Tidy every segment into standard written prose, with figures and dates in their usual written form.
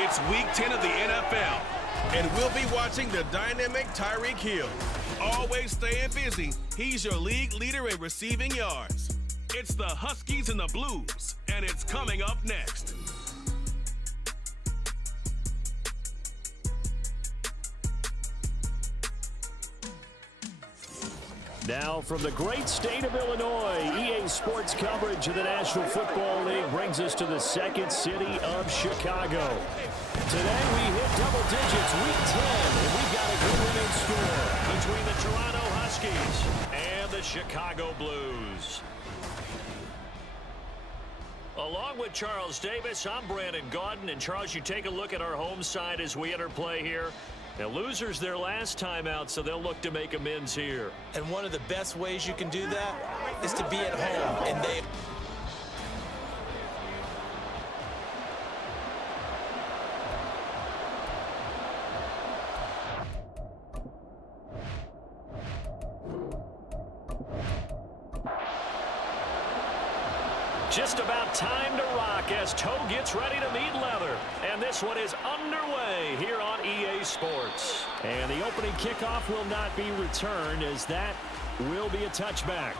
It's Week 10 of the NFL, and we'll be watching the dynamic Tyreek Hill. Always staying busy, he's your league leader in receiving yards. It's the Huskies and the Blues, and it's coming up next. Now from the great state of Illinois, EA Sports coverage of the National Football League brings us to the second city of Chicago. Today we hit double digits, Week 10, and we've got a good one in store between the Toronto Huskies and the Chicago Blues. Along with Charles Davis, I'm Brandon Gaudin, and Charles, you take a look at our home side as we enter play here. Now, losers their last time out, so they'll look to make amends here. And one of the best ways you can do that is to be at home. And they... Just about time to rock as Toe gets ready to meet leather. And this one is underway here on EA Sports. And the opening kickoff will not be returned, as that will be a touchback.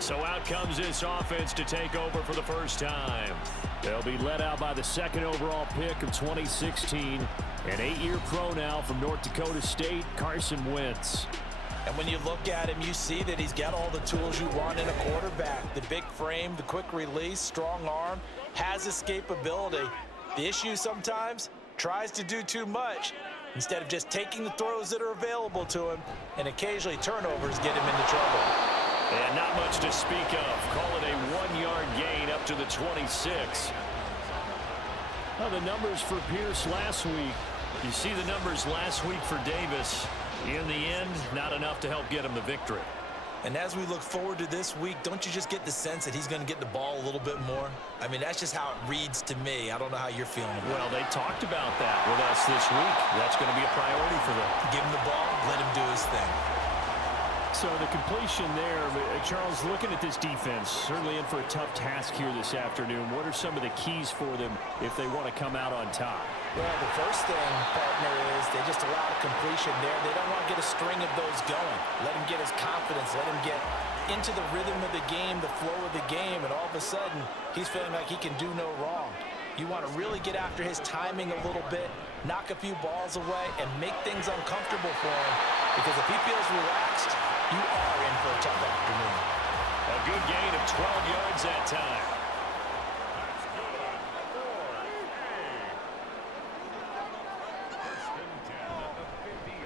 So out comes this offense to take over for the first time. They'll be led out by the second overall pick of 2016. An 8-year pro now from North Dakota State, Carson Wentz. And when you look at him, you see that he's got all the tools you want in a quarterback. The big frame, the quick release, strong arm, has escapability. The issue sometimes, tries to do too much instead of just taking the throws that are available to him, and occasionally turnovers get him into trouble. And not much to speak of. Call it a 1-yard gain up to the 26. Well, the numbers for Pierce last week. You see the numbers last week for Davis. In the end, not enough to help get him the victory. And as we look forward to this week, don't you just get the sense that he's going to get the ball a little bit more? I mean, that's just how it reads to me. I don't know how you're feeling about it. Well, they talked about that with us this week. That's going to be a priority for them. Give him the ball, let him do his thing. So the completion there, Charles, looking at this defense, certainly in for a tough task here this afternoon. What are some of the keys for them if they want to come out on top? Well, the first thing, partner, is they just allow the completion there. They don't want to get a string of those going. Let him get his confidence. Let him get into the rhythm of the game, the flow of the game, and all of a sudden, he's feeling like he can do no wrong. You want to really get after his timing a little bit, knock a few balls away, and make things uncomfortable for him. Because if he feels relaxed, you are in for a tough afternoon. A good gain of 12 yards that time.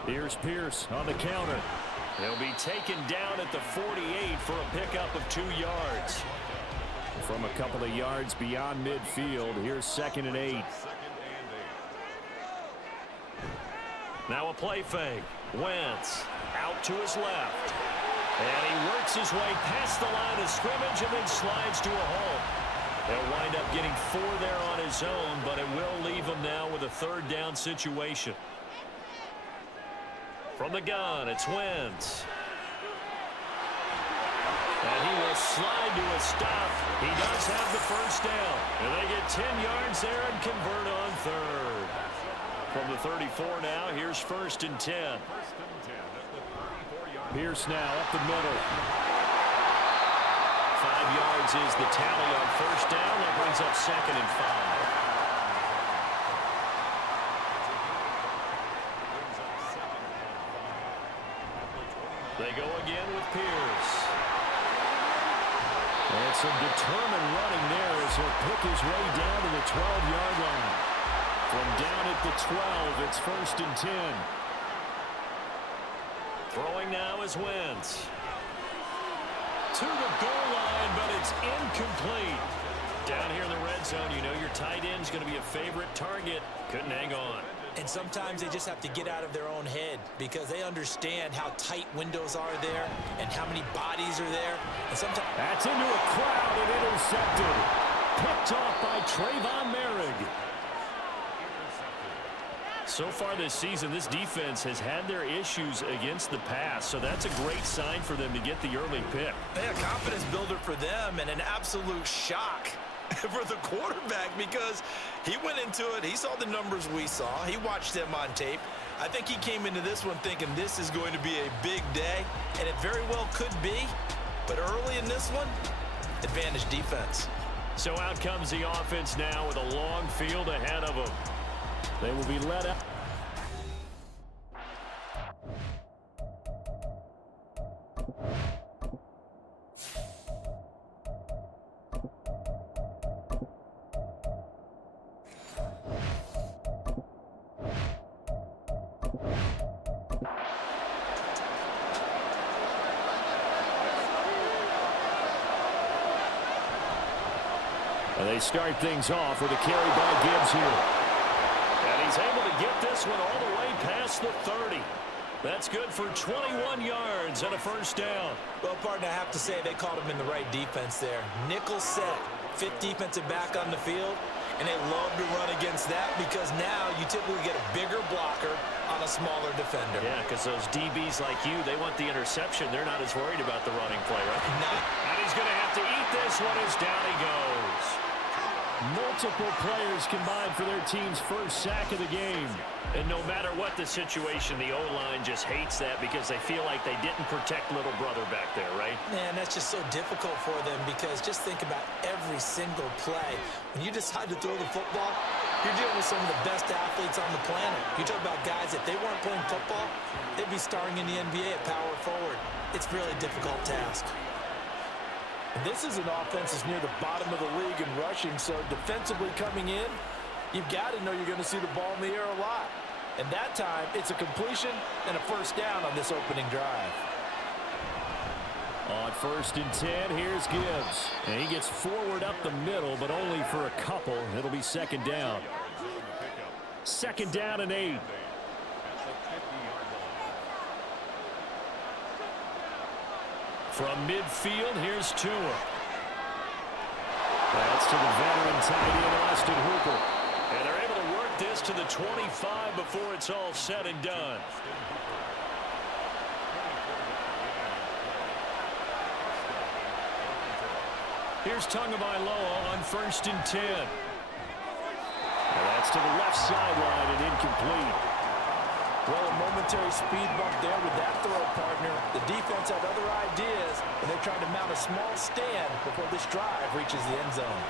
Here's Pierce on the counter. He'll be taken down at the 48 for a pickup of 2 yards. From a couple of yards beyond midfield, here's 2nd and 8. Now a play fake. Wentz out to his left. And he works his way past the line of scrimmage and then slides to a hole. He'll wind up getting 4 there on his own, but it will leave him now with a 3rd down situation. From the gun, it's Wentz. And he will slide to a stop. He does have the 1st down. And they get 10 yards there and convert on 3rd. From the 34 now, here's 1st and 10. Pierce now up the middle. 5 yards is the tally on 1st down. That brings up 2nd and 5. They go again with Pierce. And some determined running there as he'll pick his way down to the 12-yard line. From down at the 12, it's 1st and 10. Throwing now is Wentz. To the goal line, but it's incomplete. Down here in the red zone, you know your tight end's going to be a favorite target. Couldn't hang on. And sometimes they just have to get out of their own head because they understand how tight windows are there and how many bodies are there. And sometimes that's into a crowd and intercepted. Picked off by Trayvon Merrick. So far this season, this defense has had their issues against the pass, so that's a great sign for them to get the early pick. Yeah, confidence builder for them and an absolute shock for the quarterback because he went into it. He saw the numbers we saw. He watched them on tape. I think he came into this one thinking this is going to be a big day, and it very well could be. But early in this one, advantage defense. So out comes the offense now with a long field ahead of them. They will be led up. And they start things off with a carry by Gibbs here. And he's able to get this one all the way past the 30. That's good for 21 yards and a first down. Well, partner, I have to say they called him in the right defense there. Nickel set, fifth defensive back on the field, and they love to run against that because now you typically get a bigger blocker on a smaller defender. Yeah, because those DBs like you, they want the interception. They're not as worried about the running play, right? And he's going to have to eat this one as down he goes. Multiple players combined for their team's first sack of the game. And no matter what the situation, the O-line just hates that because they feel like they didn't protect little brother back there, right? Man, that's just so difficult for them because just think about every single play. When you decide to throw the football, you're dealing with some of the best athletes on the planet. You talk about guys, if they weren't playing football, they'd be starring in the NBA at power forward. It's a really difficult task. And this is an offense that's near the bottom of the league in rushing, so defensively coming in, you've got to know you're going to see the ball in the air a lot. And that time, it's a completion and a first down on this opening drive. On 1st and 10, here's Gibbs. And he gets forward up the middle, but only for a couple. It'll be second down. Second down and 8. From midfield, here's Tua. That's to the veteran tight end, Austin Hooper. And they're able to work this to the 25 before it's all said and done. Here's Tagovailoa on 1st and 10. And that's to the left sideline and incomplete. Well, a momentary speed bump there with that throw, partner. The defense had other ideas, and they're trying to mount a small stand before this drive reaches the end zone.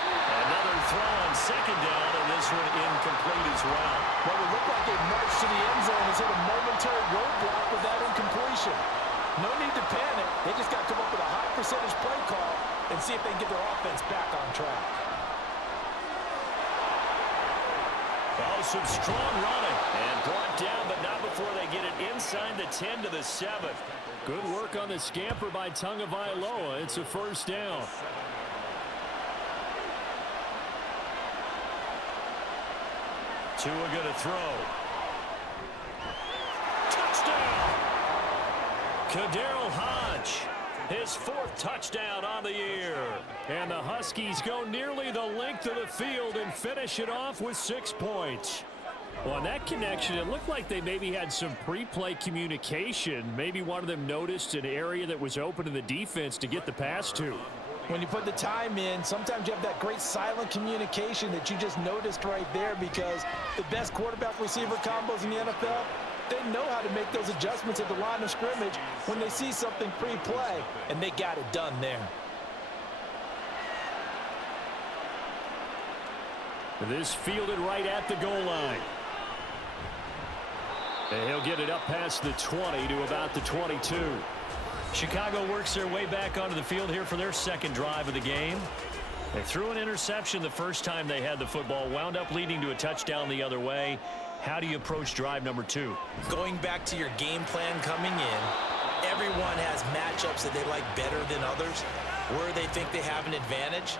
Another throw on second down, and this one incomplete as well. Well, it looked like a march to the end zone has hit a momentary roadblock with that incompletion. No need to panic. They just got to come up with a high percentage play call and see if they can get their offense back on track. Oh, some strong running. And brought down, but not before they get it inside the 10 to the 7. Good work on the scamper by Tagovailoa. It's a first down. Tua going to throw. Touchdown! Kadarrell Hodge. His 4th touchdown on the year. And the Huskies go nearly the length of the field and finish it off with 6 points. Well, on that connection, it looked like they maybe had some pre-play communication. Maybe one of them noticed an area that was open in the defense to get the pass to. When you put the time in, sometimes you have that great silent communication that you just noticed right there because the best quarterback-receiver combos in the NFL, they know how to make those adjustments at the line of scrimmage when they see something pre-play, and they got it done there. This fielded right at the goal line. And he'll get it up past the 20 to about the 22. Chicago works their way back onto the field here for their second drive of the game. They threw an interception the first time they had the football, wound up leading to a touchdown the other way. How do you approach drive number 2? Going back to your game plan coming in, everyone has matchups that they like better than others. Where they think they have an advantage,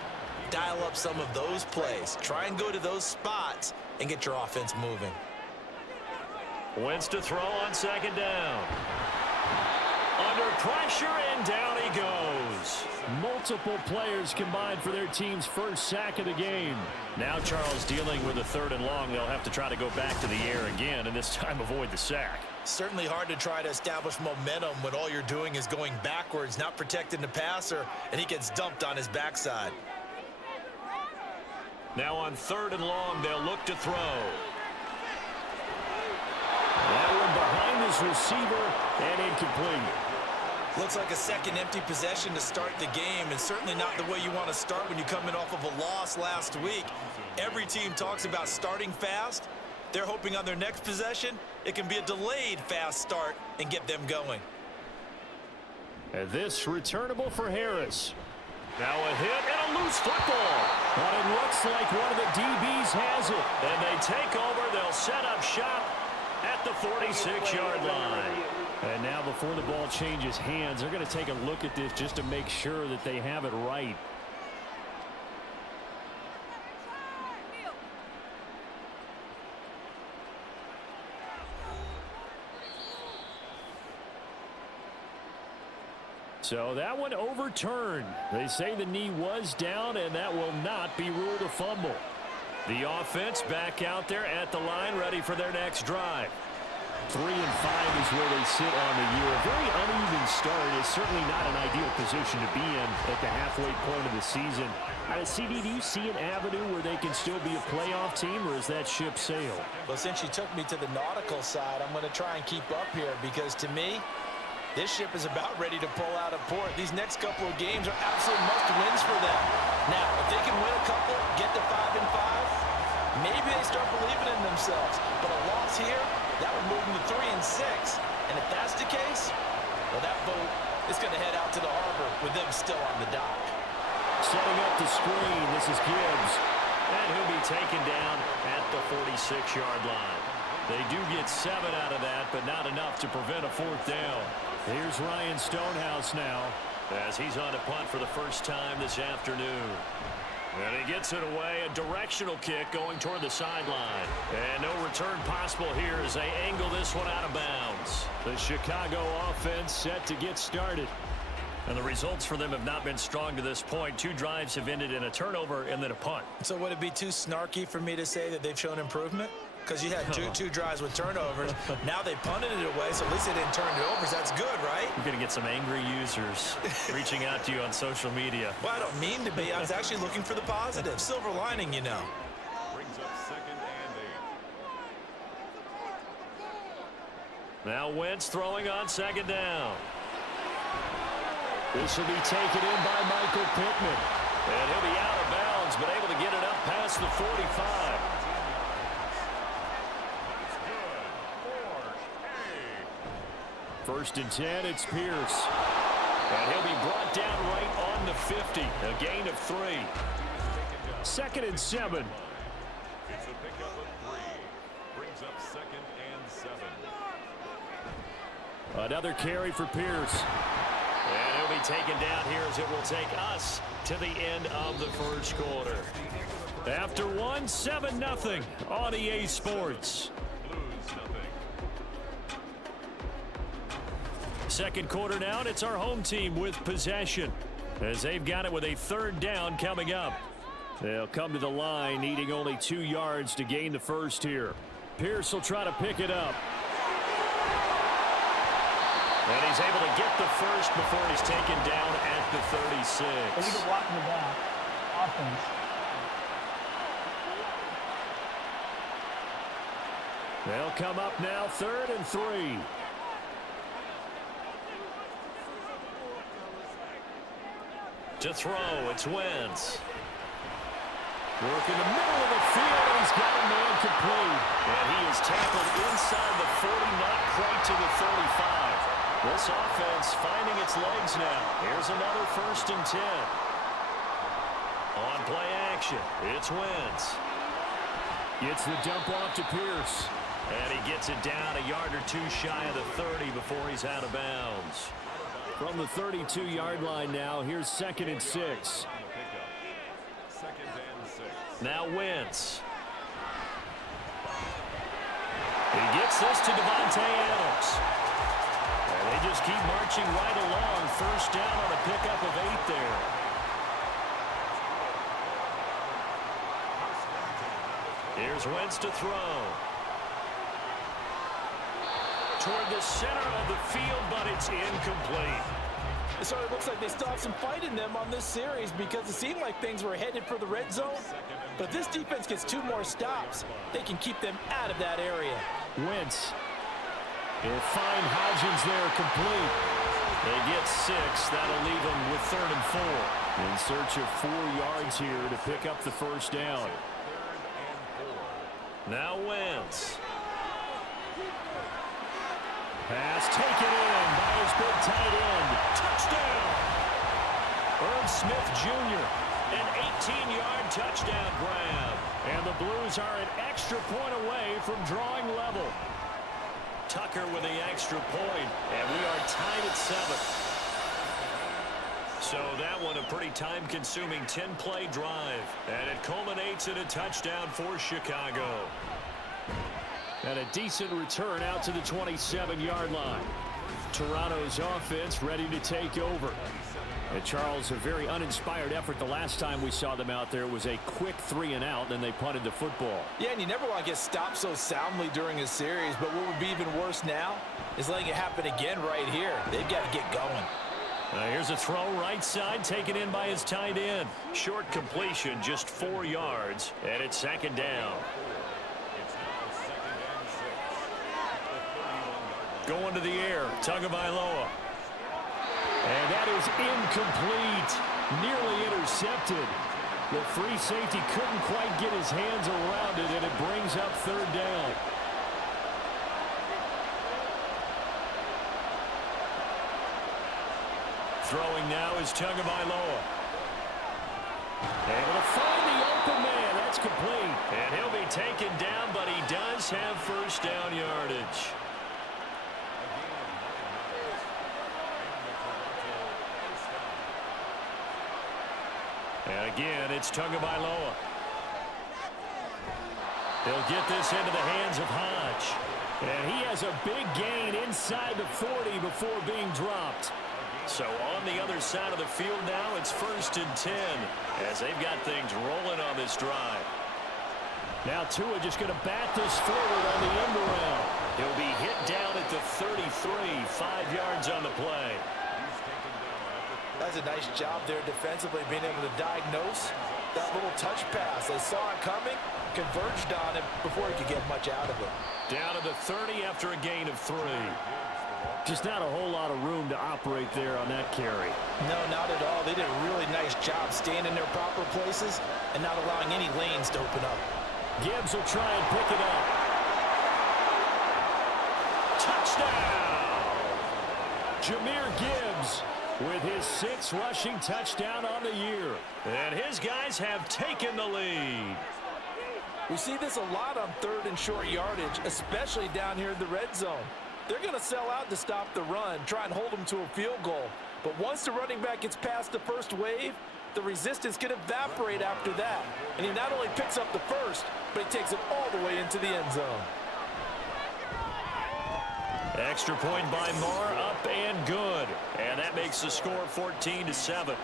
dial up some of those plays. Try and go to those spots and get your offense moving. Wentz to throw on second down. Under pressure, and down he goes. Multiple players combined for their team's first sack of the game. Now Charles dealing with a 3rd and long. They'll have to try to go back to the air again, and this time avoid the sack. Certainly hard to try to establish momentum when all you're doing is going backwards, not protecting the passer, and he gets dumped on his backside. Now on 3rd and long, they'll look to throw. That one behind his receiver and incomplete. Looks like a second empty possession to start the game, and certainly not the way you want to start when you're coming off of a loss last week. Every team talks about starting fast. They're hoping on their next possession, it can be a delayed fast start and get them going. And this returnable for Harris. Now a hit and a loose football. But it looks like one of the DBs has it. And they take over. They'll set up shop at the 46-yard line. And now before the ball changes hands, they're going to take a look at this just to make sure that they have it right. So that one overturned. They say the knee was down, and that will not be ruled a fumble. The offense back out there at the line, ready for their next drive. 3-5 is where they sit on the year. A very uneven start is certainly not an ideal position to be in at the halfway point of the season. CD, do you see an avenue where they can still be a playoff team, or is that ship sailed? Well, since you took me to the nautical side, I'm going to try and keep up here because to me, this ship is about ready to pull out of port. These next couple of games are absolute must-wins for them. Now, if they can win a couple, get to 5-5, maybe they start believing in themselves. But a loss here, that would move them to 3-6. And if that's the case, well, that boat is going to head out to the harbor with them still on the dock. Setting up the screen, this is Gibbs. And he'll be taken down at the 46-yard line. They do get 7 out of that, but not enough to prevent a 4th down. Here's Ryan Stonehouse now as he's on a punt for the first time this afternoon. And he gets it away, a directional kick going toward the sideline. And no return possible here as they angle this one out of bounds. The Chicago offense set to get started. And the results for them have not been strong to this point. 2 drives have ended in a turnover and then a punt. So would it be too snarky for me to say that they've shown improvement? Because you had two drives with turnovers. Now they punted it away, so at least they didn't turn it over. So that's good, right? You're going to get some angry users reaching out to you on social media. Well, I don't mean to be. I was actually looking for the positive. Silver lining, you know. Brings up 2nd and 8. Now Wentz throwing on 2nd down. This will be taken in by Michael Pittman. And he'll be out of bounds, but able to get it up past the 45. First and 10, it's Pierce. And he'll be brought down right on the 50. A gain of 3. 2nd and 7. It's a pickup of 3. Brings up 2nd and 7. Another carry for Pierce. And he'll be taken down here as it will take us to the end of the first quarter. After 1, 7-0 on EA Sports. Second quarter now, and it's our home team with possession as they've got it with a 3rd down coming up. They'll come to the line, needing only 2 yards to gain the first here. Pierce will try to pick it up. And he's able to get the first before he's taken down at the 36. Look at the block in the back. Offense. They'll come up now, 3rd and 3. To throw, it's Wentz. Work in the middle of the field, and he's got a man complete. And he is tackled inside the 40, not quite to the 35. This offense finding its legs now. Here's another 1st and 10. On play action, it's Wentz. Gets the dump off to Pierce. And he gets it down a yard or 2 shy of the 30 before he's out of bounds. From the 32-yard line now, here's 2nd and 6. Now Wentz. He gets this to Devontae Adams. And they just keep marching right along. 1st down on a pickup of 8 there. Here's Wentz to throw. toward the center of the field, but it's incomplete. It sort of looks like they still have some fight in them on this series because it seemed like things were headed for the red zone. But if this defense gets 2 more stops, they can keep them out of that area. Wentz. He'll find Hodgins there complete. They get 6. That'll leave them with 3rd and 4. In search of 4 yards here to pick up the first down. Now Wentz. Pass taken in by his big tight end. Touchdown! Irv Smith Jr. An 18-yard touchdown grab. And the Blues are an extra point away from drawing level. Tucker with the extra point, and we are tied at 7. So that one a pretty time-consuming 10-play drive, and it culminates in a touchdown for Chicago. And a decent return out to the 27-yard line. Toronto's offense ready to take over. And Charles, a very uninspired effort the last time we saw them out there. It was a quick 3-and-out, then they punted the football. Yeah, and you never want to get stopped so soundly during a series, but what would be even worse now is letting it happen again right here. They've got to get going. Here's a throw right side, taken in by his tight end. Short completion, just 4 yards, and it's 2nd down. Going to the air, Tagovailoa. And that is incomplete. Nearly intercepted. The free safety couldn't quite get his hands around it, and it brings up 3rd down. Throwing now is Tagovailoa. Able to find the open man. That's complete. And he'll be taken down, but he does have first down yardage. And again, it's Tagovailoa. He'll get this into the hands of Hodge. And he has a big gain inside the 40 before being dropped. So on the other side of the field now, it's 1st and 10 as they've got things rolling on this drive. Now Tua just going to bat this forward on the end around. He'll be hit down at the 33, 5 yards on the play. That's a nice job there defensively, being able to diagnose that little touch pass. They saw it coming, converged on it before he could get much out of it. Down to the 30 after a gain of 3. Just not a whole lot of room to operate there on that carry. No, not at all. They did a really nice job staying in their proper places and not allowing any lanes to open up. Gibbs will try and pick it up. Touchdown! Jahmyr Gibbs with his 6th rushing touchdown on the year. And his guys have taken the lead. We see this a lot on 3rd and short yardage, especially down here in the red zone. They're going to sell out to stop the run, try and hold them to a field goal. But once the running back gets past the first wave, the resistance can evaporate after that. And he not only picks up the first, but he takes it all the way into the end zone. Extra point by Moore, up and good. And that makes the score 14-7.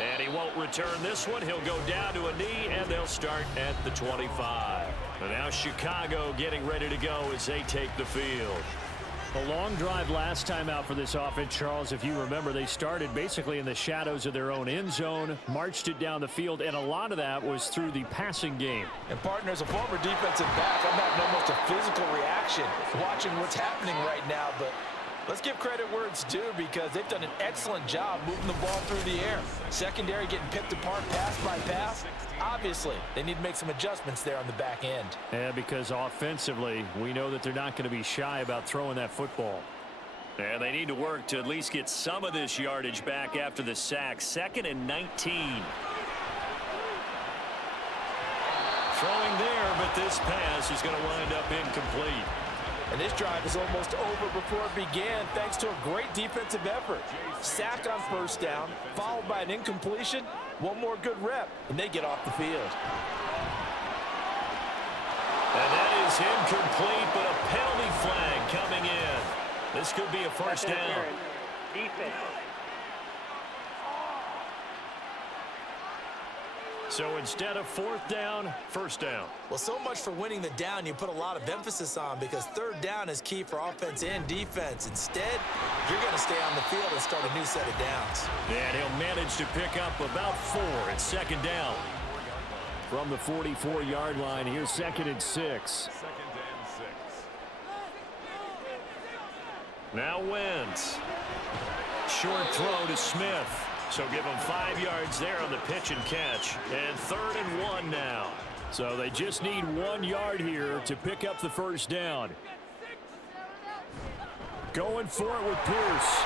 And he won't return this one. He'll go down to a knee, and they'll start at the 25. And now Chicago getting ready to go as they take the field. A long drive last time out for this offense, Charles. If you remember, they started basically in the shadows of their own end zone, marched it down the field, and a lot of that was through the passing game. And partner, as a former defensive back, I'm having almost a physical reaction watching what's happening right now. But let's give credit where it's due, because they've done an excellent job moving the ball through the air. Secondary getting picked apart pass by pass. Obviously, they need to make some adjustments there on the back end. Yeah, because offensively, we know that they're not going to be shy about throwing that football. And they need to work to at least get some of this yardage back after the sack. 2nd and 19. Throwing there, but this pass is going to wind up incomplete. And this drive is almost over before it began, thanks to a great defensive effort. Sack on 1st down, followed by an incompletion. One more good rep, and they get off the field. And that is incomplete, but a penalty flag coming in. This could be a 1st down. Defense. So instead of fourth down, first down. Well, so much for winning the down you put a lot of emphasis on, because third down is key for offense and defense. Instead, you're going to stay on the field and start a new set of downs. And he'll manage to pick up about 4 at second down. From the 44-yard line, here's 2nd and 6. Now Wentz. Short throw to Smith. So give him 5 yards there on the pitch and catch. And 3rd and 1 now. So they just need 1 yard here to pick up the first down. Going for it with Pierce.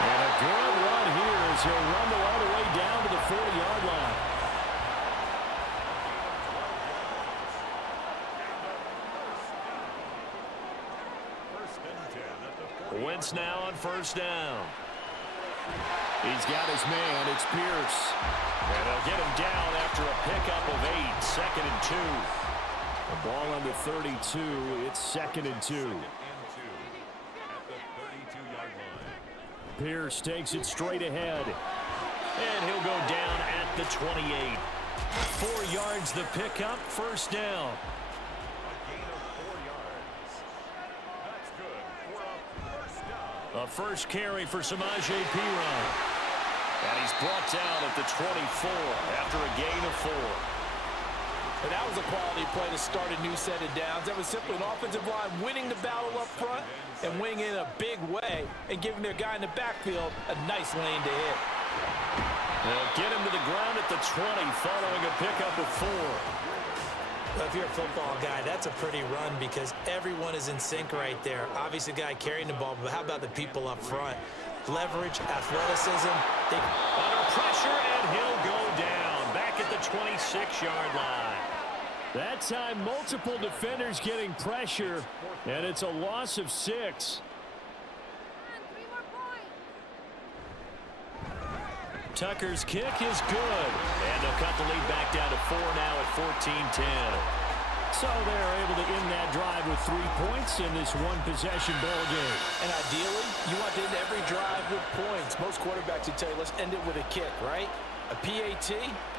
And a good run here as he'll rumble all the way down to the 40-yard line. Wentz now on first down. He's got his man. It's Pierce. And they'll get him down after a pickup of 8. 2nd and 2. The ball on the 32. It's 2nd and 2. Pierce takes it straight ahead. And he'll go down at the 28. 4 yards the pickup. First down. A first carry for Samaje Perine. And he's brought down at the 24 after a gain of 4. And that was a quality play to start a new set of downs. That was simply an offensive line winning the battle up front and winning in a big way and giving their guy in the backfield a nice lane to hit. They'll get him to the ground at the 20 following a pickup of 4. Well, if you're a football guy, that's a pretty run because everyone is in sync right there. Obviously, the guy carrying the ball, but how about the people up front? Leverage, athleticism. Under pressure, and he'll go down back at the 26-yard line. That time, multiple defenders getting pressure, and it's a loss of 6. Tucker's kick is good. And they'll cut the lead back down to 4 now at 14-10. So they're able to end that drive with 3 points in this one-possession ball game. And ideally, you want to end every drive with points. Most quarterbacks would tell you, let's end it with a kick, right? A PAT,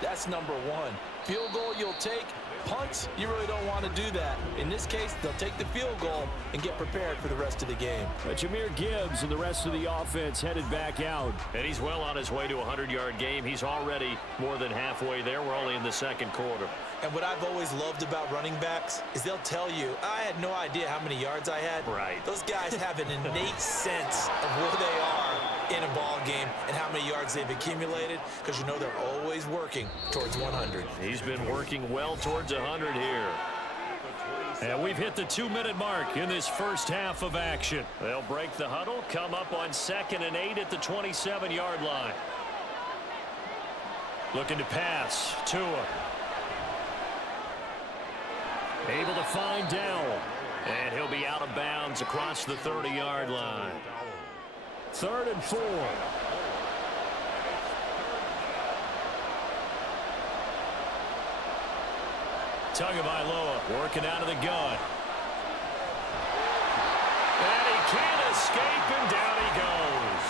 that's number 1. Field goal you'll take. Punts, you really don't want to do that. In this case, they'll take the field goal and get prepared for the rest of the game. But Jahmyr Gibbs and the rest of the offense headed back out. And he's well on his way to a 100-yard game. He's already more than halfway there. We're only in the second quarter. And what I've always loved about running backs is they'll tell you, I had no idea how many yards I had. Right. Those guys have an innate sense of where they are in a ball game and how many yards they've accumulated, because you know they're always working towards 100. He's been working well towards 100 here. And we've hit the 2-minute mark in this first half of action. They'll break the huddle, come up on 2nd and 8 at the 27-yard line. Looking to pass. Tua. Able to find Dowell. And he'll be out of bounds across the 30-yard line. 3rd and 4. Tagovailoa working out of the gun. And he can't escape, and down he goes.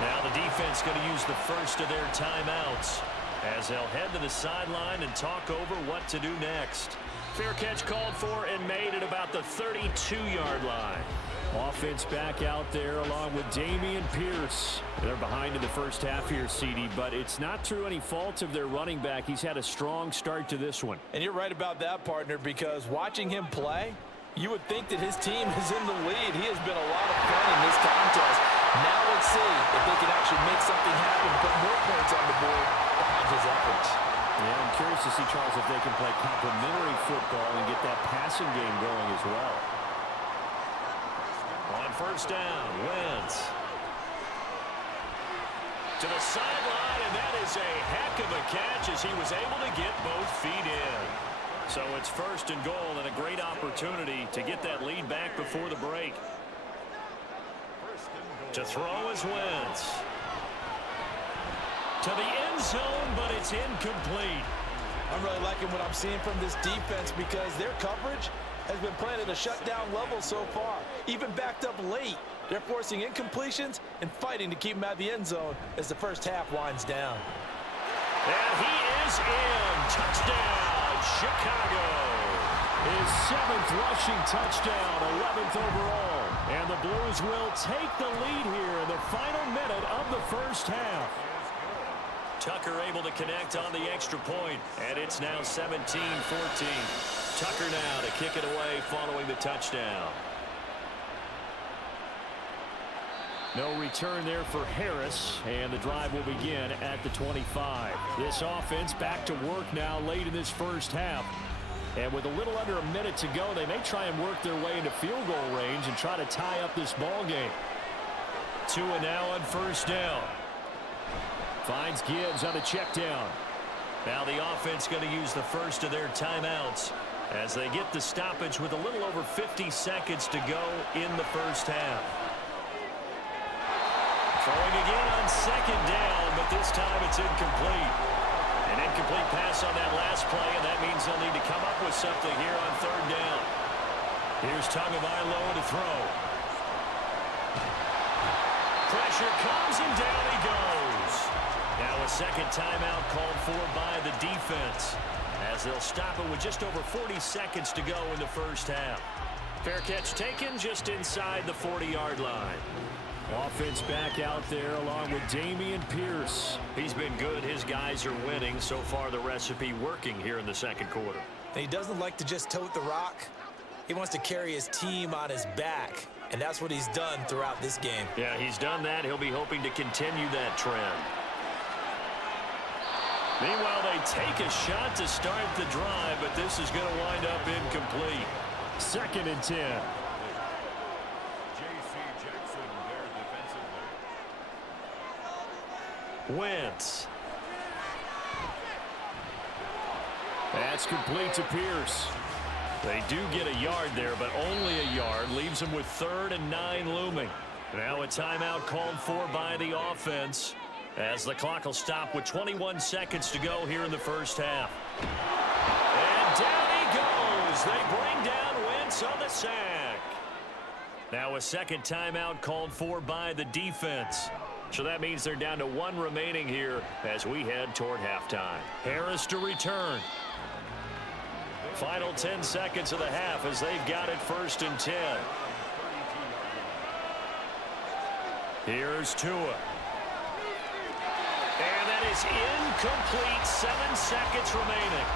Now the defense going to use the first of their timeouts as they'll head to the sideline and talk over what to do next. Fair catch called for and made at about the 32-yard line. Offense back out there along with Dameon Pierce. They're behind in the first half here, CD, but it's not through any fault of their running back. He's had a strong start to this one. And you're right about that, partner, because watching him play, you would think that his team is in the lead. He has been a lot of fun in this contest. Now let's see if they can actually make something happen, put more points on the board behind his efforts. Yeah, I'm curious to see, Charles, if they can play complementary football and get that passing game going as well. On first down, Wentz. To the sideline, and that is a heck of a catch as he was able to get both feet in. So it's 1st and goal and a great opportunity to get that lead back before the break. To throw is Wentz. To the end zone, but it's incomplete. I'm really liking what I'm seeing from this defense because their coverage has been playing at a shutdown level so far. Even backed up late, they're forcing incompletions and fighting to keep them out of the end zone as the first half winds down. And he is in. Touchdown, Chicago. His 7th rushing touchdown, 11th overall. And the Blues will take the lead here in the final minute of the first half. Tucker able to connect on the extra point, and it's now 17-14. Tucker now to kick it away following the touchdown. No return there for Harris, and the drive will begin at the 25. This offense back to work now late in this first half. And with a little under a minute to go, they may try and work their way into field goal range and try to tie up this ball game. Tua now on first down. Finds Gibbs on the check down. Now the offense going to use the first of their timeouts as they get the stoppage with a little over 50 seconds to go in the first half. Throwing again on second down, but this time it's incomplete. An incomplete pass on that last play, and that means they'll need to come up with something here on third down. Here's Tagovailoa to throw. Pressure comes, and down he goes. Now a second timeout called for by the defense, as they'll stop it with just over 40 seconds to go in the first half. Fair catch taken just inside the 40-yard line. Offense back out there along with Dameon Pierce. He's been good. His guys are winning. So far, the recipe working here in the second quarter. He doesn't like to just tote the rock. He wants to carry his team on his back, and that's what he's done throughout this game. Yeah, he's done that. He'll be hoping to continue that trend. Meanwhile, they take a shot to start the drive, but this is going to wind up incomplete. 2nd and 10. Wentz. That's complete to Pierce. They do get a yard there, but only a yard. Leaves them with 3rd and 9 looming. Now a timeout called for by the offense, as the clock will stop with 21 seconds to go here in the first half. And down he goes. They bring down Wentz on the sack. Now a second timeout called for by the defense. So that means they're down to 1 remaining here as we head toward halftime. Harris to return. Final 10 seconds of the half as they've got it 1st and 10. Here's Tua. And that is incomplete. 7 seconds remaining.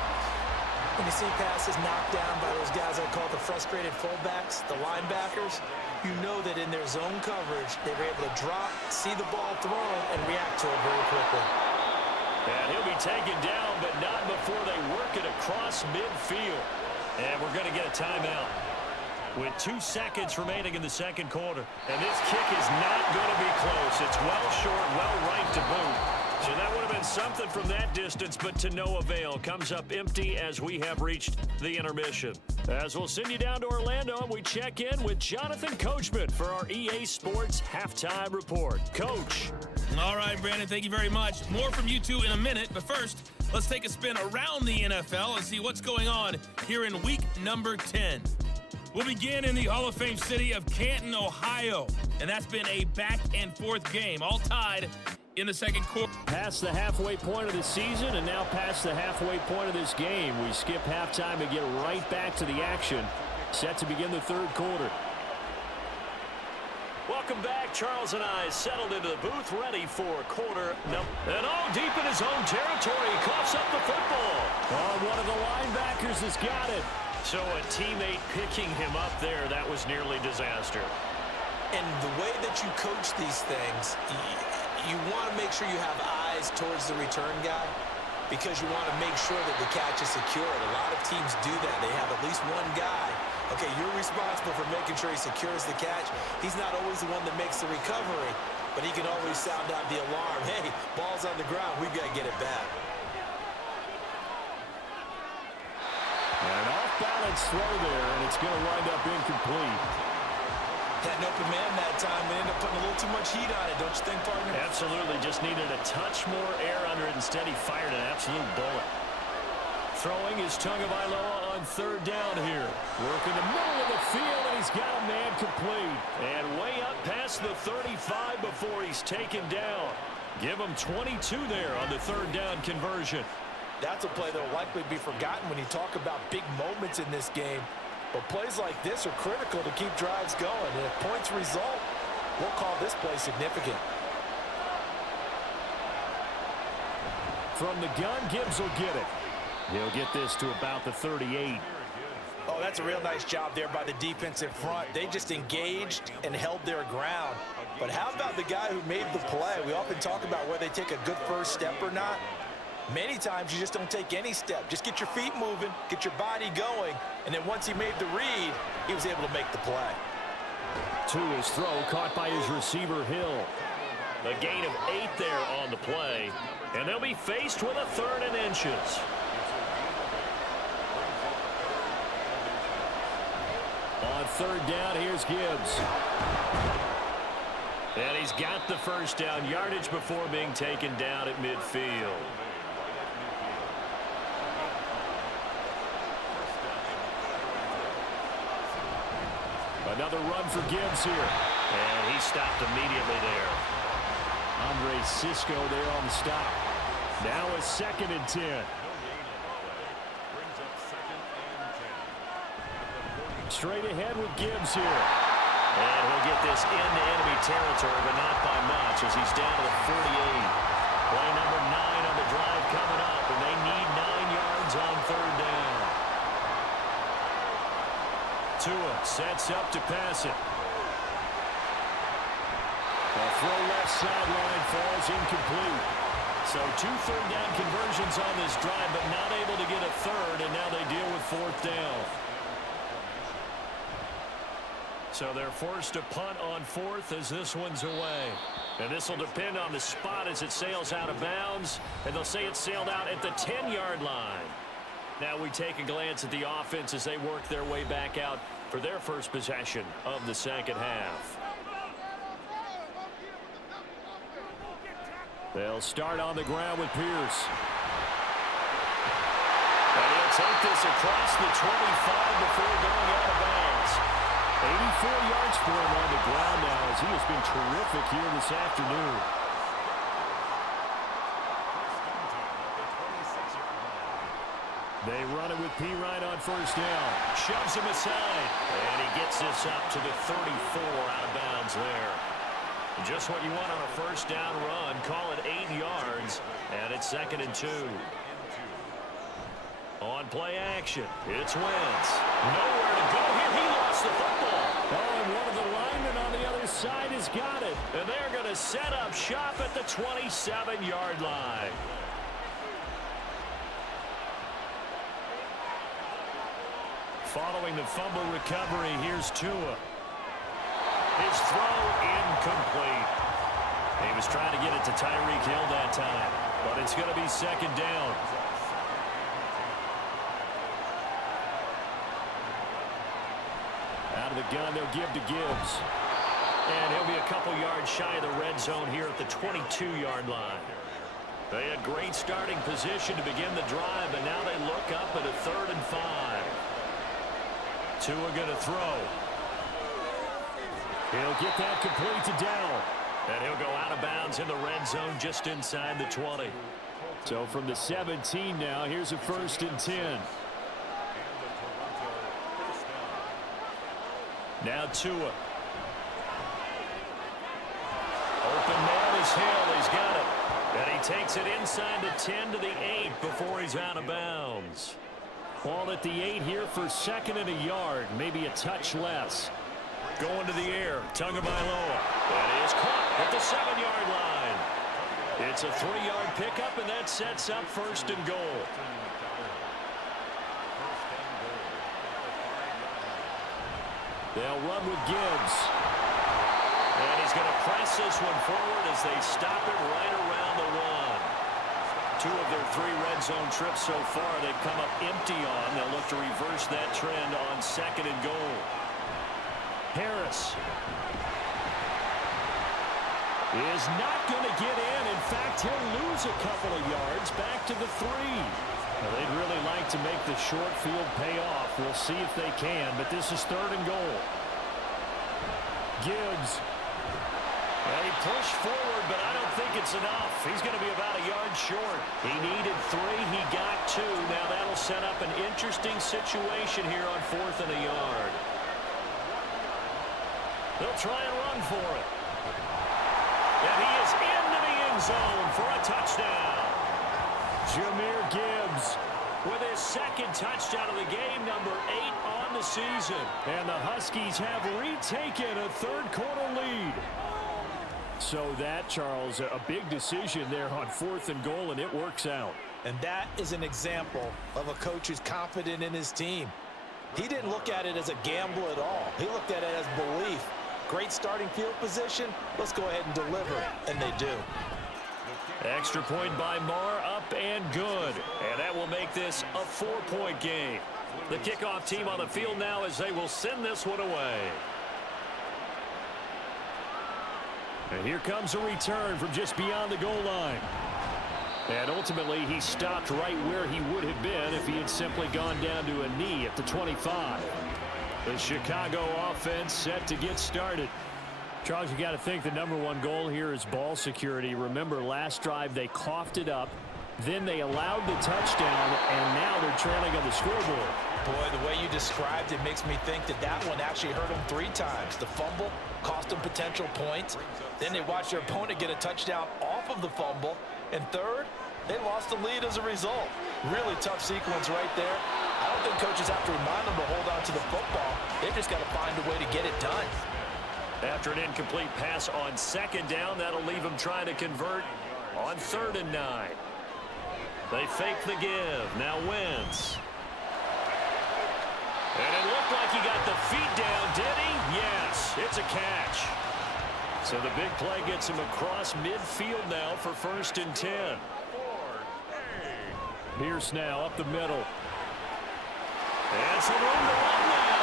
When you see passes knocked down by those guys I call the frustrated fullbacks, the linebackers, you know that in their zone coverage, they were able to drop, see the ball thrown, and react to it very quickly. And he'll be taken down, but not before they work it across midfield. And we're going to get a timeout with 2 seconds remaining in the second quarter. And this kick is not going to be close. It's well short, well right to boot. So that would have been something from that distance, but to no avail. Comes up empty as we have reached the intermission. As we'll send you down to Orlando, and we check in with Jonathan Coachman for our EA Sports Halftime Report. Coach. All right, Brandon, thank you very much. More from you two in a minute, but first, let's take a spin around the NFL and see what's going on here in week number 10. We'll begin in the Hall of Fame city of Canton, Ohio, and that's been a back-and-forth game, all tied in the second quarter. Past the halfway point of the season and now past the halfway point of this game. We skip halftime and get right back to the action. Set to begin the third quarter. Welcome back. Charles and I settled into the booth ready for quarter number. And all deep in his own territory. He coughs up the football. Oh, one of the linebackers has got it. So a teammate picking him up there, that was nearly disaster. And the way that you coach these things, you want to make sure you have eyes towards the return guy because you want to make sure that the catch is secured. A lot of teams do that. They have at least one guy. Okay, you're responsible for making sure he secures the catch. He's not always the one that makes the recovery, but he can always sound out the alarm. Hey, ball's on the ground. We've got to get it back. An off-balance throw there, and it's going to wind up incomplete. Had an open man that time. They ended up putting a little too much heat on it, don't you think, partner? Absolutely. Just needed a touch more air under it. Instead, he fired an absolute bullet. Throwing is Tagovailoa on third down here. Working the middle of the field, and he's got a man complete. And way up past the 35 before he's taken down. Give them 22 there on the third down conversion. That's a play that will likely be forgotten when you talk about big moments in this game. But plays like this are critical to keep drives going. And if points result, we'll call this play significant. From the gun, Gibbs will get it. He'll get this to about the 38. Oh, that's a real nice job there by the defense in front. They just engaged and held their ground. But how about the guy who made the play? We often talk about whether they take a good first step or not. Many times you just don't take any step. Just get your feet moving, get your body going, and then once he made the read, he was able to make the play. To his throw, caught by his receiver, Hill. A gain of 8 there on the play, and they'll be faced with a 3rd and inches. On 3rd down, here's Gibbs. And he's got the first down yardage before being taken down at midfield. Another run for Gibbs here. And he stopped immediately there. Andre Cisco there on the stop. Now a 2nd and 10. Straight ahead with Gibbs here. And he'll get this into enemy territory, but not by much as he's down to the 48. Play number 9 on the drive coming up, and they need 9 yards on 3rd down. Tua sets up to pass it. The throw left sideline falls incomplete. So 2 third down conversions on this drive, but not able to get a 3rd, and now they deal with 4th down. So they're forced to punt on 4th as this one's away. And this will depend on the spot as it sails out of bounds. And they'll say it sailed out at the 10-yard line. Now we take a glance at the offense as they work their way back out for their first possession of the second half. They'll start on the ground with Pierce. And he'll take this across the 25 before going out of bounds. 84 yards for him on the ground now as he has been terrific here this afternoon. They run it with Pirine on 1st down. Shoves him aside. And he gets this up to the 34 out of bounds there. Just what you want on a 1st down run. Call it 8 yards. And it's 2nd and 2. On play action, it's Wentz. Nowhere to go here. He lost the football. Oh, and one of the linemen on the other side has got it. And they're going to set up shop at the 27-yard line. Following the fumble recovery, here's Tua. His throw incomplete. He was trying to get it to Tyreek Hill that time, but it's going to be 2nd down. Out of the gun, they'll give to Gibbs. And he'll be a couple yards shy of the red zone here at the 22-yard line. They had great starting position to begin the drive, and now they look up at a 3rd and 5. Tua going to throw. He'll get that complete to Dell. And he'll go out of bounds in the red zone just inside the 20. So from the 17 now, here's a 1st and 10. Now Tua. Open man is Hill. He's got it. And he takes it inside the 10 to the 8 before he's out of bounds. Ball at the 8 here for 2nd and a yard. Maybe a touch less. Going to the air. Tagovailoa. That is caught at the 7-yard line. It's a 3-yard pickup, and that sets up 1st and goal. They'll run with Gibbs. And he's going to press this one forward as they stop it right around the 1. 2 of their 3 red zone trips so far they've come up empty on. They'll look to reverse that trend on 2nd and goal. Harris is not going to get in. In fact, he'll lose a couple of yards back to the 3. Well, they'd really like to make the short field pay off. We'll see if they can, but this is 3rd and goal. Gibbs. Well, he pushed forward, but I don't think it's enough. He's going to be about a yard short. He needed 3. He got 2. Now that'll set up an interesting situation here on 4th and a yard. They'll try and run for it. And he is into the end zone for a touchdown. Jahmyr Gibbs with his 2nd touchdown of the game, number 8 on the season. And the Huskies have retaken a 3rd-quarter lead. So that, Charles, a big decision there on 4th and goal, and it works out. And that is an example of a coach who's confident in his team. He didn't look at it as a gamble at all. He looked at it as belief. Great starting field position. Let's go ahead and deliver. And they do. Extra point by Marr, up and good. And that will make this a 4-point game. The kickoff team on the field now as they will send this one away. And here comes a return from just beyond the goal line. And ultimately, he stopped right where he would have been if he had simply gone down to a knee at the 25. The Chicago offense set to get started. Charles, you got to think the #1 goal here is ball security. Remember, last drive they coughed it up. Then they allowed the touchdown, and now they're trailing on the scoreboard. Boy, the way you described it makes me think that that one actually hurt them 3 times. The fumble cost them potential points. Then they watched their opponent get a touchdown off of the fumble. And third, they lost the lead as a result. Really tough sequence right there. I don't think coaches have to remind them to hold on to the football. They just got to find a way to get it done. After an incomplete pass on 2nd down, that'll leave them trying to convert on 3rd and 9. They fake the give. Now Wentz. And it looked like he got the feet down, did he? Yes, it's a catch. So the big play gets him across midfield now for 1st and 10. Pierce now up the middle. And some room to run now.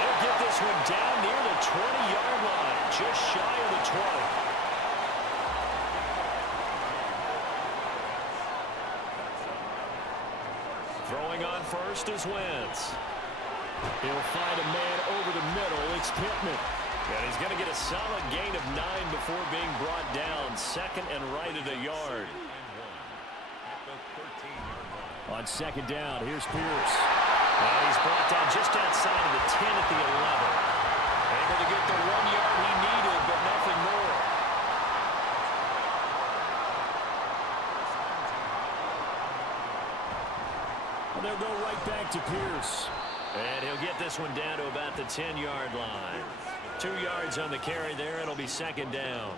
He'll get this one down near the 20-yard line, just shy of the 20. Throwing on 1st is Wentz. He'll find a man over the middle. It's Pittman. And he's going to get a solid gain of 9 before being brought down. 2nd and right at a yard. On 2nd down, here's Pierce. And he's brought down just outside of the 10 at the 11. Able to get the 1 yard he needed, but nothing more. And they'll go right back to Pierce. And he'll get this one down to about the 10-yard line. 2 yards on the carry there. It'll be 2nd down.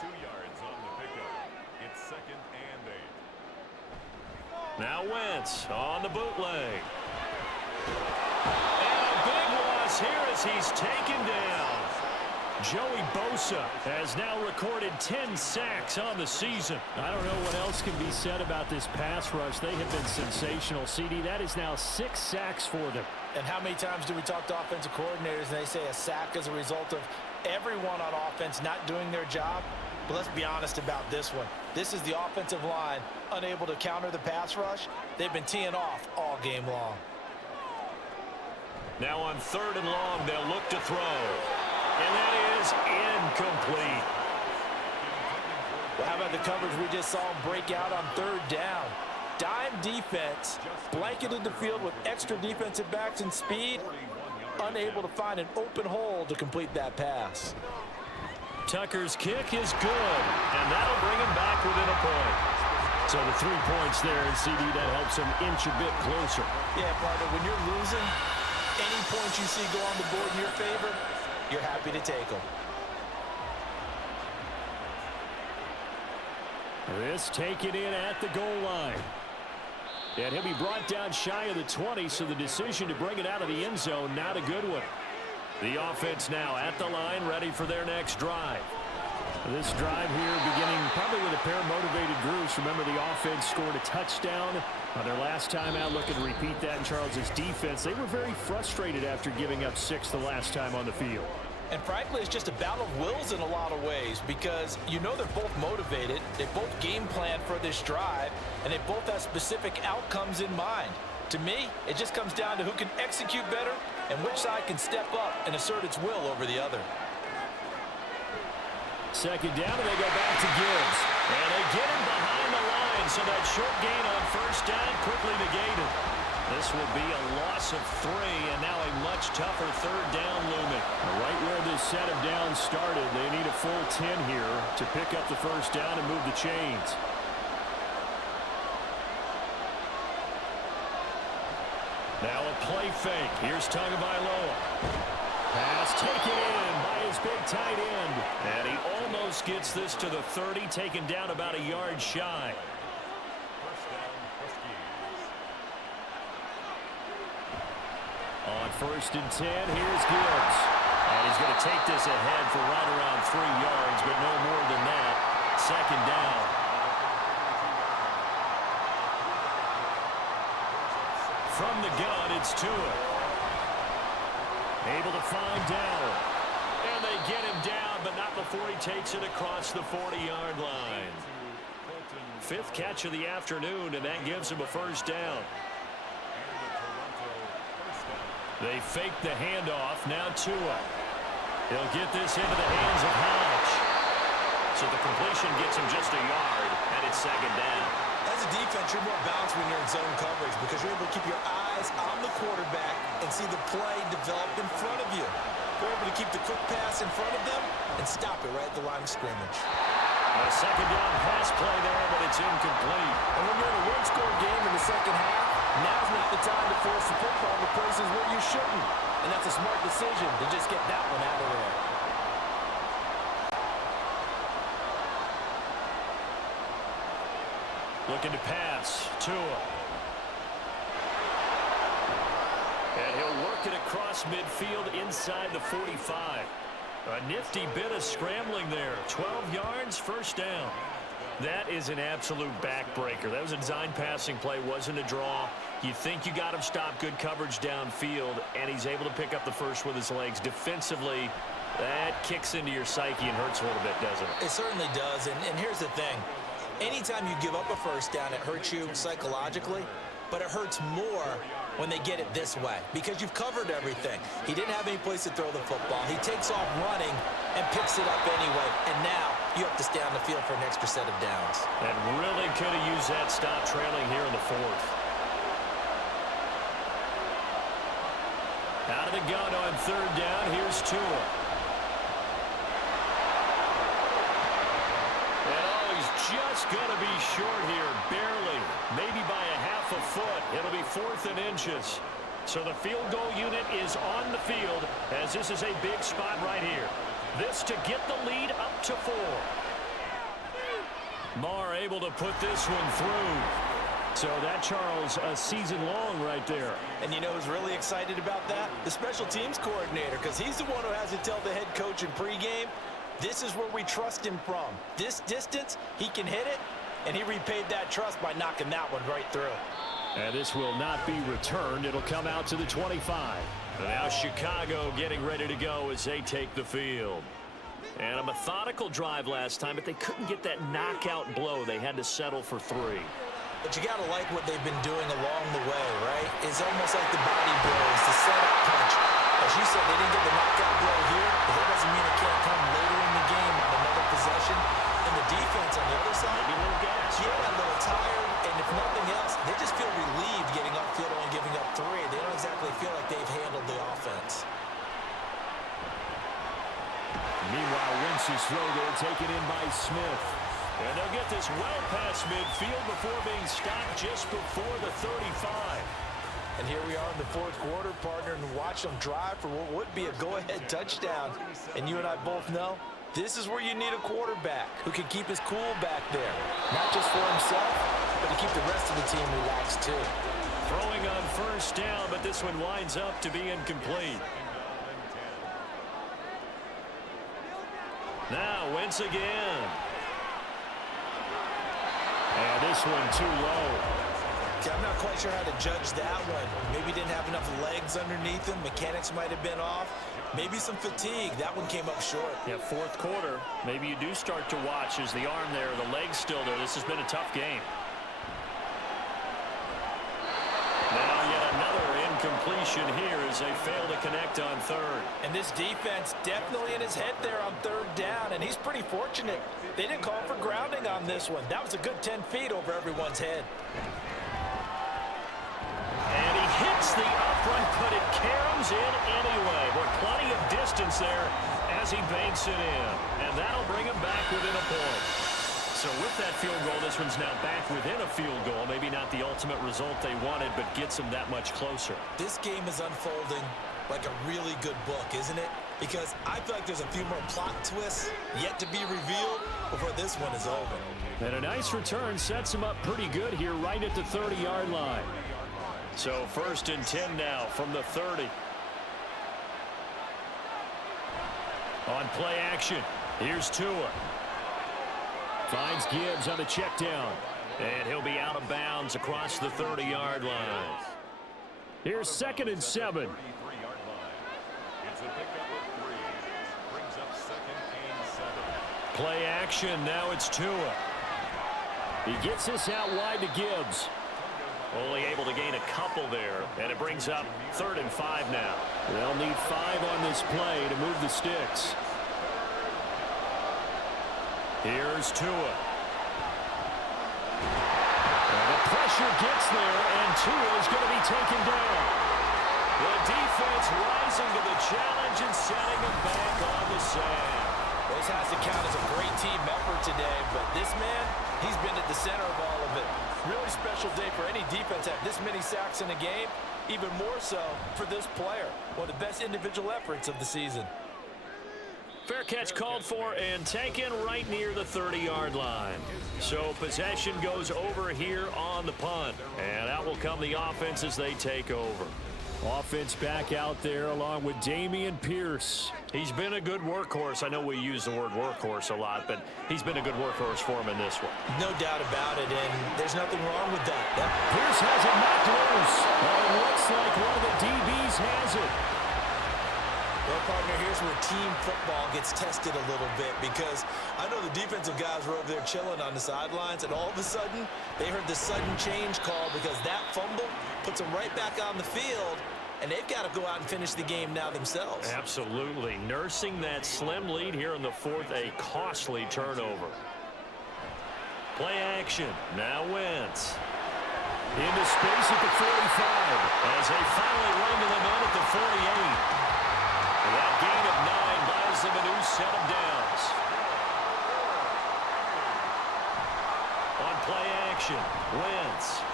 2 yards on the pickup. It's 2nd and 8. Now Wentz on the bootleg. And a big loss here as he's taken down. Joey Bosa has now recorded 10 sacks on the season. I don't know what else can be said about this pass rush. They have been sensational. CD, that is now 6 sacks for them. And how many times do we talk to offensive coordinators and they say a sack is a result of everyone on offense not doing their job? But let's be honest about this one. This is the offensive line unable to counter the pass rush. They've been teeing off all game long. Now on 3rd and long, they'll look to throw. And that is incomplete. Well, how about the coverage we just saw him break out on 3rd down? Dime defense, blanketed the field with extra defensive backs and speed, unable to find an open hole to complete that pass. Tucker's kick is good, and that'll bring him back within a point. So the 3 points there, and CD, that helps him inch a bit closer. Yeah, partner, when you're losing, any points you see go on the board in your favor, you're happy to take them. This taken in at the goal line. And he'll be brought down shy of the 20, so the decision to bring it out of the end zone, not a good one. The offense now at the line, ready for their next drive. This drive here beginning probably with a pair of motivated groups. Remember, the offense scored a touchdown on their last time out. Looking to repeat that in Charles's defense. They were very frustrated after giving up 6 the last time on the field. And frankly, it's just a battle of wills in a lot of ways because you know they're both motivated, they both game plan for this drive, and they both have specific outcomes in mind. To me, it just comes down to who can execute better and which side can step up and assert its will over the other. Second down, and they go back to Gibbs. And they get him behind the line, so that short gain on first down quickly negated. This will be a loss of 3, and now a much tougher third down looming. Right where this set of downs started, they need a full 10 here to pick up the first down and move the chains. Now a play fake. Here's Tagovailoa. Pass taken in by his big tight end. And he almost gets this to the 30, taken down about a yard shy. On 1st and 10, here's Gibbs. And he's going to take this ahead for right around 3 yards, but no more than that. Second down. From the gun, it's Tua. Able to find Down. And they get him down, but not before he takes it across the 40-yard line. 5th catch of the afternoon, and that gives him a first down. They fake the handoff. Now Tua. He'll get this into the hands of Hodge. So the completion gets him just a yard, and it's second down. As a defense, you're more balanced when you're in zone coverage because you're able to keep your eyes on the quarterback and see the play develop in front of you. You're able to keep the quick pass in front of them and stop it right at the line of scrimmage. A second down pass play there, but it's incomplete. And when you're in a one-score game in the second half, now's not the time to force the football to places where you shouldn't. And that's a smart decision to just get that one out of there. Looking to pass. Tua. And he'll work it across midfield inside the 45. A nifty bit of scrambling there. 12 yards, first down. That is an absolute backbreaker. That was a design passing play, wasn't a draw. You think you got him stopped, good coverage downfield, and he's able to pick up the first with his legs. Defensively, that kicks into your psyche and hurts a little bit, doesn't it? It certainly does, and here's the thing. Anytime you give up a first down, it hurts you psychologically, but it hurts more when they get it this way because you've covered everything. He didn't have any place to throw the football. He takes off running and picks it up anyway, and now you have to stay on the field for an extra set of downs. And really could have used that stop trailing here in the 4th. Out of the gun on 3rd down, here's Tua. Just going to be short here, barely, maybe by a half a foot. It'll be 4th and inches. So the field goal unit is on the field as this is a big spot right here. This to get the lead up to 4. Marr able to put this one through. So that, Charles, a season long right there. And you know who's really excited about that? The special teams coordinator, because he's the one who has to tell the head coach in pregame, this is where we trust him from. This distance, he can hit it, and he repaid that trust by knocking that one right through. And this will not be returned. It'll come out to the 25. And now Chicago getting ready to go as they take the field. And a methodical drive last time, but they couldn't get that knockout blow. They had to settle for 3. But you got to like what they've been doing along the way, right? It's almost like the body blows, the setup punch. As you said, they didn't get the knockout blow here, but that doesn't mean it can't come later in the game on another possession. And the defense on the other side, maybe a little gas. Yeah, a little tired, and if nothing else, they just feel relieved getting upfield and giving up 3. They don't exactly feel like they've handled the offense. Meanwhile, Wentz's throw there taken in by Smith. And they'll get this well past midfield before being stopped just before the 35. And here we are in the 4th quarter, partner, and watch them drive for what would be a go-ahead touchdown. And you and I both know this is where you need a quarterback who can keep his cool back there. Not just for himself, but to keep the rest of the team relaxed too. Throwing on first down, but this one winds up to be incomplete. Now Wentz again. And this one too low. I'm not quite sure how to judge that one. Maybe didn't have enough legs underneath him. Mechanics might have been off. Maybe some fatigue. That one came up short. Yeah, 4th quarter. Maybe you do start to watch as the arm there, the leg's still there. This has been a tough game. Now yet another incomplete situation here as they fail to connect on third. And this defense definitely in his head there on third down, and he's pretty fortunate. They didn't call for grounding on this one. That was a good 10 feet over everyone's head. And he hits the upright, but it caroms in anyway. With plenty of distance there as he banks it in. And that'll bring him back within a point. So with that field goal, this one's now back within a field goal. Maybe not the ultimate result they wanted, but gets them that much closer. This game is unfolding like a really good book, isn't it? Because I feel like there's a few more plot twists yet to be revealed before this one is over. And a nice return sets him up pretty good here right at the 30-yard line. So 1st and 10 now from the 30. On play action, here's Tua. Finds Gibbs on the check down. And he'll be out of bounds across the 30-yard line. Here's 2nd and 7. It's a pickup of 3. Brings up 2nd and 7. Play action, now it's Tua. He gets this out wide to Gibbs. Only able to gain a couple there, and it brings up 3rd and 5 now. They'll need 5 on this play to move the sticks. Here's Tua. And the pressure gets there, and Tua is going to be taken down. The defense rising to the challenge and setting him back on the sand. This has to count as a great team effort today, but this man, he's been at the center of all of it. Really special day for any defense to have this many sacks in a game, even more so for this player. One of the best individual efforts of the season. Fair catch called for and taken right near the 30-yard line. So possession goes over here on the punt. And out will come the offense as they take over. Offense back out there along with Dameon Pierce. He's been a good workhorse. I know we use the word workhorse a lot, but he's been a good workhorse for him in this one. No doubt about it, and there's nothing wrong with that. Pierce has it knocked loose. Well, it looks like one of the DBs has it. Well, partner, here's where team football gets tested a little bit because I know the defensive guys were over there chilling on the sidelines, and all of a sudden, they heard the sudden change call because that fumble puts them right back on the field, and they've got to go out and finish the game now themselves. Absolutely. Nursing that slim lead here in the 4th, a costly turnover. Play action. Now Wentz. Into space at the 45. As they finally run to the man at the 48. That gain of 9 buys them a new set of downs. On play action, Wentz.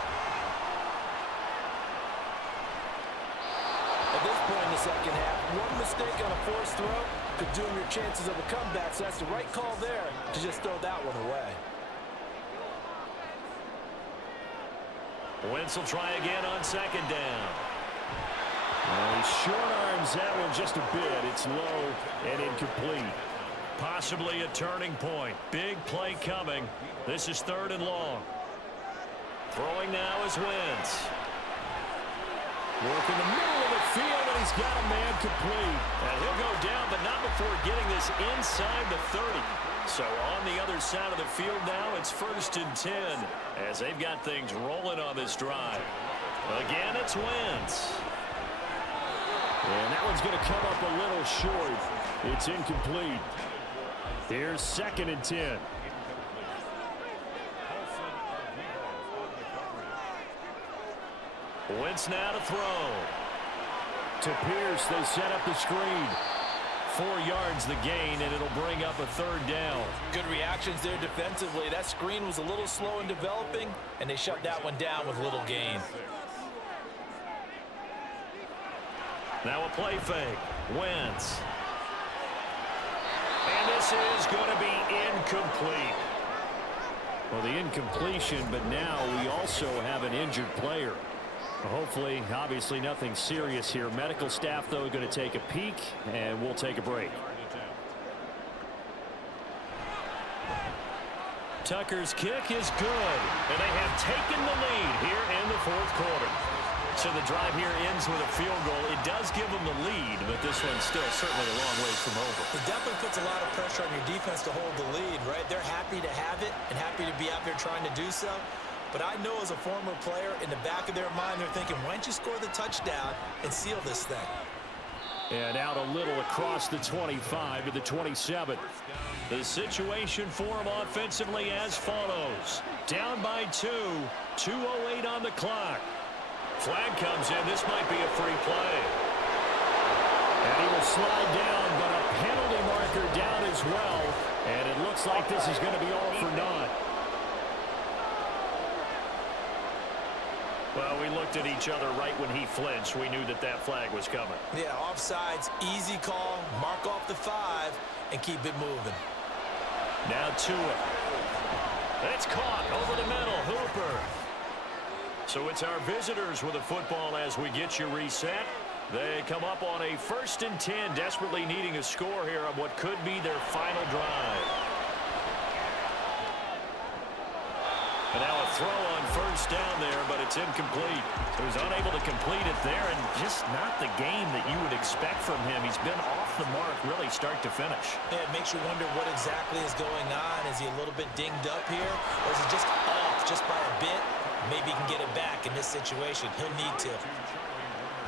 At this point in the second half, one mistake on a forced throw could doom your chances of a comeback, so that's the right call there to just throw that one away. Wentz will try again on 2nd down. He short arms that one just a bit. It's low and incomplete. Possibly a turning point. Big play coming. This is 3rd and long. Throwing now is Wentz. Work in the middle of the field, and he's got a man complete. And he'll go down, but not before getting this inside the 30. So on the other side of the field now, it's 1st and 10 as they've got things rolling on this drive. Again, it's Wentz. And that one's going to come up a little short. It's incomplete. Here's 2nd and 10. Wentz now to throw. To Pierce, they set up the screen. 4 yards the gain, and it'll bring up a 3rd down. Good reactions there defensively. That screen was a little slow in developing, and they shut that one down with little gain. Now a play fake. Wentz. And this is going to be incomplete. Well, the incompletion, but now we also have an injured player. Hopefully, obviously nothing serious here. Medical staff, though, going to take a peek, and we'll take a break. Tucker's kick is good, and they have taken the lead here in the 4th quarter. So the drive here ends with a field goal. It does give them the lead, but this one's still certainly a long ways from over. It definitely puts a lot of pressure on your defense to hold the lead, right? They're happy to have it and happy to be out there trying to do so. But I know as a former player, in the back of their mind, they're thinking, why don't you score the touchdown and seal this thing? And out a little across the 25 to the 27. The situation for him offensively as follows. Down by 2. 2:08 on the clock. Flag comes in. This might be a free play. And he will slide down, but a penalty marker down as well. And it looks like this is going to be all for naught. Well, we looked at each other right when he flinched. We knew that that flag was coming. Yeah, offsides, easy call, mark off the 5, and keep it moving. Now Tua. It's caught over the middle. Hooper. So it's our visitors with the football as we get you reset. They come up on a 1st and 10, desperately needing a score here on what could be their final drive. And now a throw on 1st down there, but it's incomplete. So he's unable to complete it there, and just not the game that you would expect from him. He's been off the mark really start to finish. Yeah, it makes you wonder what exactly is going on. Is he a little bit dinged up here, or is he just off just by a bit? Maybe he can get it back in this situation. He'll need to.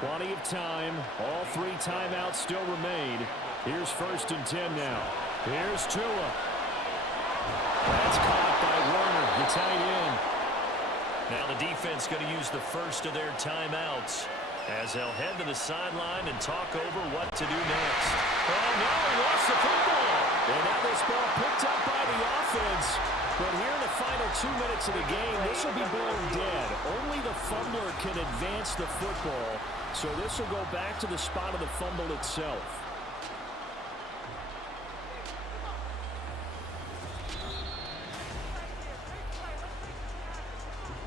Plenty of time. All 3 timeouts still remain. Here's 1st and 10 now. Here's Tua. That's caught by Warner, the tight end. Now the defense going to use the first of their timeouts as they'll head to the sideline and talk over what to do next. Oh, no, he lost the football. And now this ball picked up by the offense. But here in the final 2 minutes of the game, this will be blown dead. Only the fumbler can advance the football. So this will go back to the spot of the fumble itself.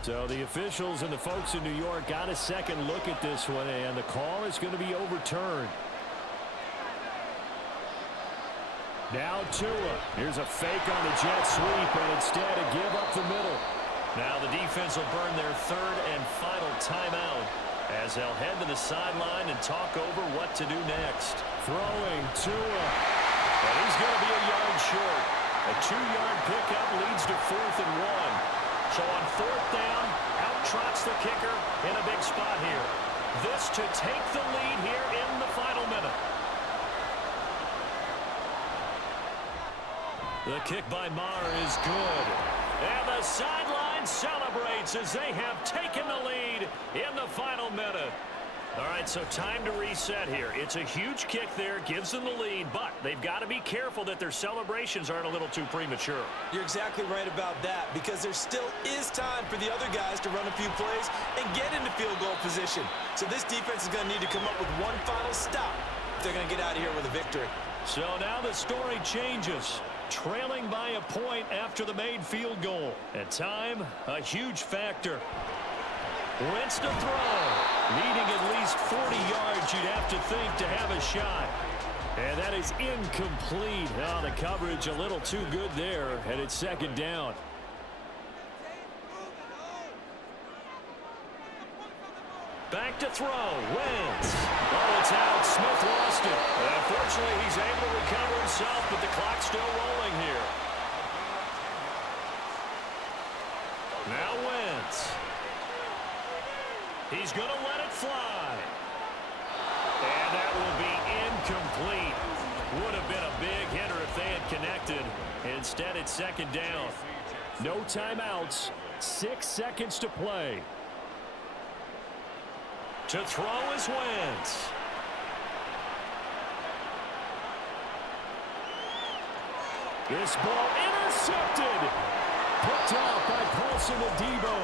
So the officials and the folks in New York got a second look at this one, and the call is going to be overturned. Now Tua. Here's a fake on the jet sweep, and instead a give up the middle. Now the defense will burn their 3rd and final timeout as they'll head to the sideline and talk over what to do next. Throwing Tua. And he's going to be a yard short. A 2-yard pickup leads to 4th and 1. So on 4th down, out trots the kicker in a big spot here. This to take the lead here in the final minute. The kick by Maher is good. And the sideline celebrates as they have taken the lead in the final minute. All right, so time to reset here. It's a huge kick there, gives them the lead, but they've got to be careful that their celebrations aren't a little too premature. You're exactly right about that, because there still is time for the other guys to run a few plays and get into field goal position. So this defense is going to need to come up with one final stop if they're going to get out of here with a victory. So now the story changes. Trailing by a point after the made field goal. And time, a huge factor. Wentz to throw. Needing at least 40 yards, you'd have to think, to have a shot. And that is incomplete. Oh, the coverage a little too good there, and it's 2nd down. Back to throw. Wentz. Oh, it's out. Smith lost it. And unfortunately, he's able to recover himself, but the clock's still rolling here. Now Wentz. He's going to let it fly. And that will be incomplete. Would have been a big hitter if they had connected. Instead, it's 2nd down. No timeouts. 6 seconds to play. To throw is Wentz. This ball intercepted. Picked off by Paulson to Debo.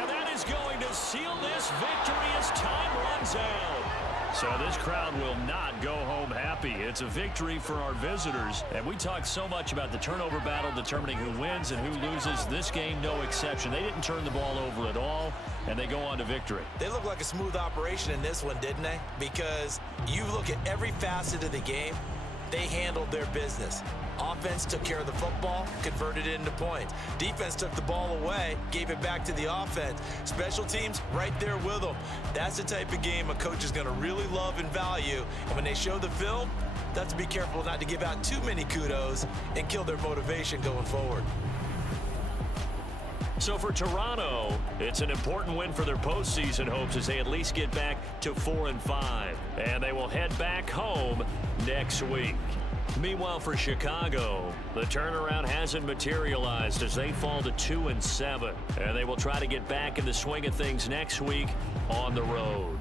And that is going to seal this victory as time runs out. So this crowd will not go home happy. It's a victory for our visitors. And we talked so much about the turnover battle determining who wins and who loses. This game, no exception. They didn't turn the ball over at all, and they go on to victory. They look like a smooth operation in this one, didn't they? Because you look at every facet of the game, they handled their business. Offense took care of the football, converted it into points. Defense took the ball away, gave it back to the offense. Special teams right there with them. That's the type of game a coach is going to really love and value. And when they show the film, that's to be careful not to give out too many kudos and kill their motivation going forward. So for Toronto, it's an important win for their postseason hopes as they at least get back to 4-5. And they will head back home next week. Meanwhile, for Chicago, the turnaround hasn't materialized as they fall to 2-7. And they will try to get back in the swing of things next week on the road.